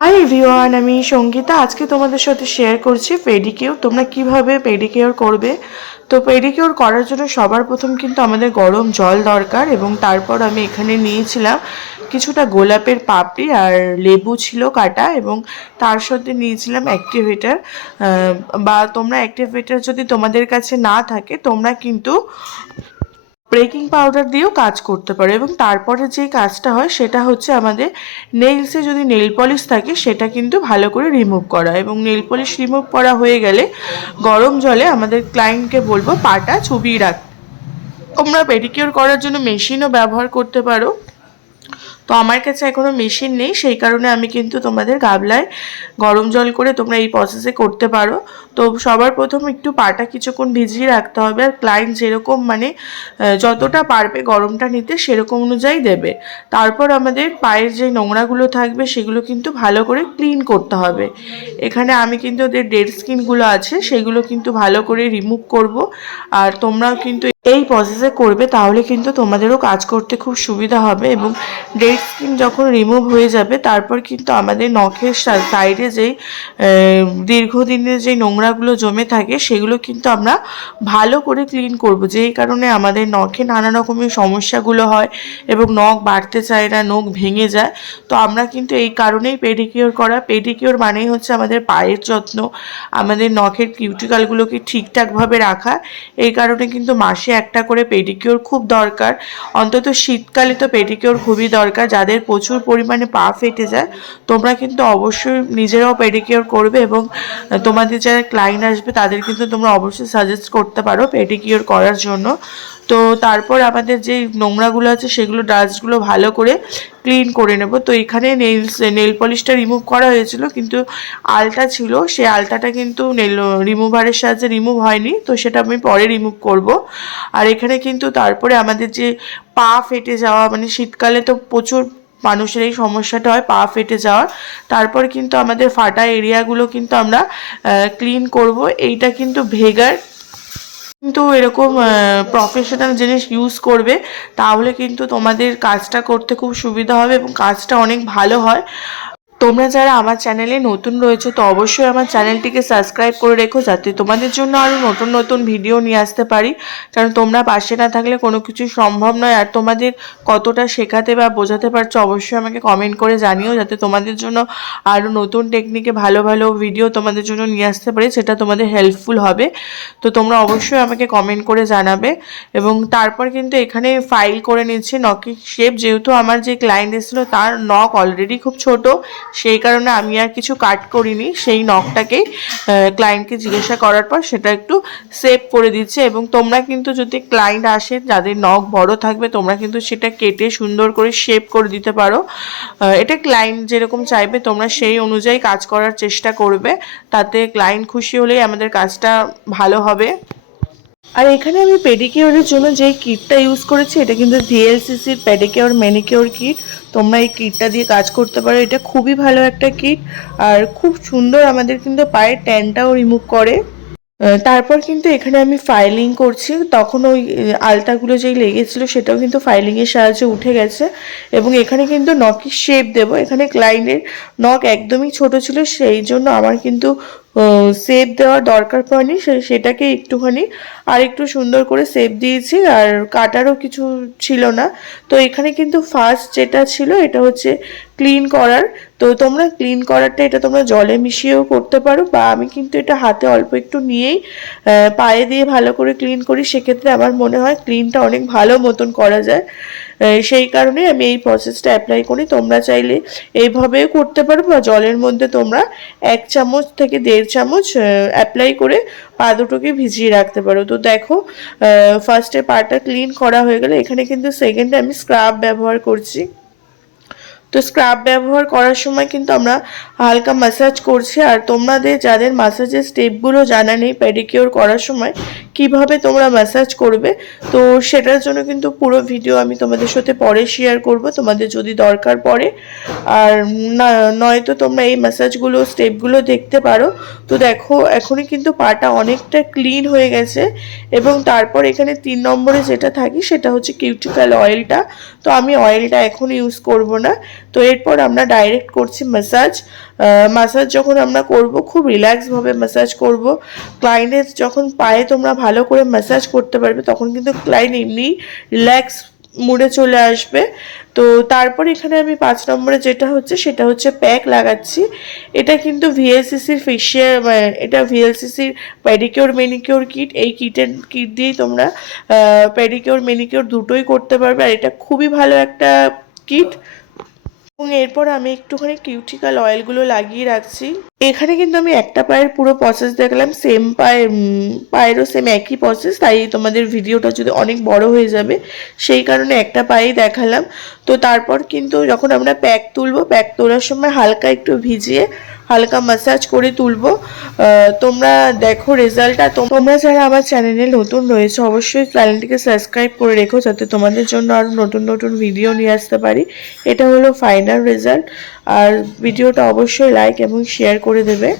Hi everyone, আমি সঙ্গীতা। আজকে তোমাদের সাথে শেয়ার করছি পেডিকিউর তোমরা কিভাবে পেডিকিউর করবে। তো পেডিকিউর করার জন্য সবার প্রথম কিন্তু আমাদের গরম জল দরকার, এবং তারপর আমি এখানে নিয়েছিলাম কিছুটা গোলাপের পাপড়ি আর লেবু ছিল কাটা, এবং তার সাথে নিয়েছিলাম অ্যাক্টিভেটার। বা তোমরা অ্যাক্টিভেটার যদি তোমাদের কাছে না থাকে তোমরা কিন্তু বেকিং পাউডার দিয়েও কাজ করতে পারো। এবং তারপরে যে কাজটা হয় সেটা হচ্ছে আমাদের নেইলসে যদি নেল পলিশ থাকে সেটা কিন্তু ভালো করে রিমুভ করা, এবং নেল পলিশ রিমুভ করা হয়ে গেলে গরম জলে আমাদের ক্লায়েন্টকে বলবো পাটা চুবিয়ে রাখতে। তোমরা পেডিকিউর করার জন্য মেশিনও ব্যবহার করতে পারো। তো আমার কাছে এখনও মেশিন নেই, সেই কারণে আমি কিন্তু তোমাদের গামলায় গরম জল করে তোমরা এই প্রসেসে করতে পারো। তো সবার প্রথম একটু পাটা কিছুক্ষণ ভিজিয়ে রাখতে হবে, আর ক্লায়েন্ট যেরকম মানে যতটা পারবে গরমটা নিতে সেরকম অনুযায়ী দেবে। তারপর আমাদের পায়ের যে নোংরাগুলো থাকবে সেগুলো কিন্তু ভালো করে ক্লিন করতে হবে। এখানে আমি কিন্তু ওদের ডেড স্কিনগুলো আছে সেগুলো কিন্তু ভালো করে রিমুভ করব। আর তোমরাও কিন্তু এই প্রসেসে করবে, তাহলে কিন্তু তোমাদেরও কাজ করতে খুব সুবিধা হবে। এবং ডেড স্কিন যখন রিমুভ হয়ে যাবে তারপর কিন্তু আমাদের নখের সাইডে যেই দীর্ঘদিনের যে নোংরাগুলো জমে থাকে সেগুলো কিন্তু আমরা ভালো করে ক্লিন করব, যেই কারণে আমাদের নখে নানা রকমের সমস্যাগুলো হয় এবং নখ বাড়তে চায় না, নখ ভেঙে যায়। তো আমরা কিন্তু এই কারণেই পেডিকিউর করা। পেডিকিউর মানেই হচ্ছে আমাদের পায়ের যত্ন, আমাদের নখের কিউটিক্যালগুলোকে ঠিকঠাকভাবে রাখা। এই কারণে কিন্তু মাসে একটা করে পেডিকিউর খুব দরকার। অন্তত শীতকালে তো পেডিকিউর খুবই দরকার। যাদের প্রচুর পরিমাণে পা ফেটে যায় তোমরা কিন্তু অবশ্যই নিজেরাও পেডিকিউর করবে, এবং তোমাদের যারা ক্লায়েন্ট আসবে তাদের কিন্তু তোমরা অবশ্যই সাজেস্ট করতে পারো পেডিকিউর করার জন্য। তো তারপর আমাদের যে নোংরাগুলো আছে সেগুলো ডাস্টগুলো ভালো করে ক্লিন করে নেব। তো এখানে নেল পলিশটা রিমুভ করা হয়েছিল, কিন্তু আলতা ছিল, সেই আলতাটা কিন্তু রিমুভারের সাহায্যে রিমুভ হয়নি, তো সেটা আমি পরে রিমুভ করব। আর এখানে কিন্তু তারপরে আমাদের যে পা ফেটে যাওয়া, মানে শীতকালে তো প্রচুর মানুষের এই সমস্যাটা হয় পা ফেটে যাওয়ার। তারপর কিন্তু আমাদের ফাটা এরিয়াগুলো কিন্তু আমরা ক্লিন করব। এইটা কিন্তু ভেগার কিন্তু এরকম প্রফেশনাল জিনিস ইউজ করবে, তাহলে কিন্তু তোমাদের কাজটা করতে খুব সুবিধা হবে এবং কাজটা অনেক ভালো হয়। তোমরা যারা আমার চ্যানেলে নতুন রয়েছে তো অবশ্যই আমার চ্যানেলটিকে সাবস্ক্রাইব করে রেখো, যাতে তোমাদের জন্য আরও নতুন নতুন ভিডিও নিয়ে আসতে পারি। কারণ তোমরা পাশে না থাকলে কোনো কিছুই সম্ভব নয়। আর তোমাদের কতটা শেখাতে বা বোঝাতে পারছো অবশ্যই আমাকে কমেন্ট করে জানিও, যাতে তোমাদের জন্য আরও নতুন টেকনিকে ভালো ভালো ভিডিও তোমাদের জন্য নিয়ে আসতে পারি, সেটা তোমাদের হেল্পফুল হবে। তো তোমরা অবশ্যই আমাকে কমেন্ট করে জানাবে। এবং তারপর কিন্তু এখানে ফাইল করে নিচ্ছি নখের শেপ। যেহেতু আমার যে ক্লায়েন্ট এসেছিলো তার নখ অলরেডি খুব ছোট, সেই কারণে আমি আর কিছু কাট করিনি, সেই নখটাকেই ক্লায়েন্টকে জিজ্ঞাসা করার পর সেটা একটু সেভ করে দিচ্ছে। এবং তোমরা কিন্তু যদি ক্লায়েন্ট আসে যাদের নখ বড় থাকবে তোমরা কিন্তু সেটা কেটে সুন্দর করে শেপ করে দিতে পারো। এটা ক্লায়েন্ট যেরকম চাইবে তোমরা সেই অনুযায়ী কাজ করার চেষ্টা করবে, তাতে ক্লায়েন্ট খুশি হলেই আমাদের কাজটা ভালো হবে। আর এখানে আমি পেডিকিউরের জন্য যেই কিটটা ইউজ করেছি এটা কিন্তু ভিএলসিসির পেডিকিউর ম্যানিকিউর কিট। তোমরা এই কিটটা দিয়ে কাজ করতে পারো, এটা খুবই ভালো একটা কিট। আর খুব সুন্দর আমাদের কিন্তু পায়ের ট্যানটাও রিমুভ করে। তারপর কিন্তু এখানে আমি ফাইলিং করছি, তখন ওই আলতাগুলো যেই লেগেছিলো সেটাও কিন্তু ফাইলিংয়ের সাহায্যে উঠে গেছে। এবং এখানে কিন্তু নখের শেপ দেবো। এখানে ক্লায়েন্টের নখ একদমই ছোট ছিল, সেই জন্য আমার কিন্তু শেপ দেওয়ার দরকার পড়েনি, সেটাকে একটুখানি আর একটু সুন্দর করে শেপ দিয়েছি, আর কাটারও কিছু ছিল না। তো এখানে কিন্তু ফার্স্ট যেটা ছিল এটা হচ্ছে ক্লিন করার। তো তোমরা ক্লিন করারটা এটা তোমরা জলে মিশিয়েও করতে পারো, বা আমি কিন্তু এটা হাতে অল্প একটু নিয়েই পায়ে দিয়ে ভালো করে ক্লিন করি। সেক্ষেত্রে আমার মনে হয় ক্লিনটা অনেক ভালো মতন করা যায়, সেই কারণে আমি এই প্রসেসটা অ্যাপ্লাই করি। তোমরা চাইলে এইভাবেও করতে পারো, বা জলের মধ্যে তোমরা 1 চামচ থেকে 1.5 চামচ অ্যাপ্লাই করে পা দুটোকে ভিজিয়ে রাখতে পারো। তো দেখো ফার্স্টে পাটা ক্লিন করা হয়ে গেলে এখানে কিন্তু সেকেন্ডে আমি স্ক্রাব ব্যবহার করছি। তো স্ক্রাব ব্যবহার করার সময় কিন্তু আমরা হালকা ম্যাসাজ করছি। আর তোমাদের যাদের ম্যাসাজের স্টেপগুলো জানা নেই পেডিকিউর করার সময় কিভাবে তোমরা ম্যাসাজ করবে, তো সেটার জন্য কিন্তু পুরো ভিডিও আমি তোমাদের সাথে পরে শেয়ার করব, তোমাদের যদি দরকার পড়ে। আর না নয়তো তোমরা এই ম্যাসাজগুলো স্টেপগুলো দেখতে পারো। তো দেখো এখনই কিন্তু পাটা অনেকটা ক্লিন হয়ে গেছে। এবং তারপর এখানে 3 নম্বরে যেটা থাকে সেটা হচ্ছে কিউটিক্যাল অয়েলটা। তো আমি অয়েলটা এখন ইউজ করব না। তো তো এরপর আমরা ডাইরেক্ট করছি ম্যাসাজ। ম্যাসাজ যখন আমরা করব খুব রিল্যাক্সভাবে ম্যাসাজ করব। ক্লায়েন্টের যখন পায়ে তোমরা ভালো করে ম্যাসাজ করতে পারবে তখন কিন্তু ক্লায়েন্ট এমনি রিল্যাক্স মুডে চলে আসবে। তো তারপর এখানে আমি 5 নম্বরে যেটা হচ্ছে সেটা হচ্ছে প্যাক লাগাচ্ছি। এটা কিন্তু ভিএলসিসির ফেশিয়াল, এটা ভিএলসিসির পেডিকিওর ম্যানিকিওর কিট। এই কিট দিয়েই তোমরা পেডিকিওর ম্যানিকিওর দুটোই করতে পারবে, আর এটা খুবই ভালো একটা কিট। এবং এরপর আমি একটুখানি কিউটিক্যাল অয়েলগুলো লাগিয়ে রাখছি। এখানে কিন্তু আমি একটা পায়ের পুরো প্রসেস দেখলাম, সেম পায়েরও সেম একই প্রসেস, তাই তোমাদের ভিডিওটা যদি অনেক বড় হয়ে যাবে সেই কারণে একটা পায়েই দেখালাম। তো তারপর কিন্তু যখন আমরা প্যাক তুলবো, প্যাক তোলার সময় হালকা একটু ভিজিয়ে হালকা ম্যাসাজ করে তুলবো। তোমরা দেখো রেজাল্টটা। তোমরা যারা আমার চ্যানেলে নতুন রয়েছে অবশ্যই চ্যানেলটিকে সাবস্ক্রাইব করে রেখো, যাতে তোমাদের জন্য আরও নতুন নতুন ভিডিও নিয়ে আসতে পারি। এটা হলো ফাইনাল রেজাল্ট। আর ভিডিওটা অবশ্যই লাইক এবং শেয়ার করে দেবে।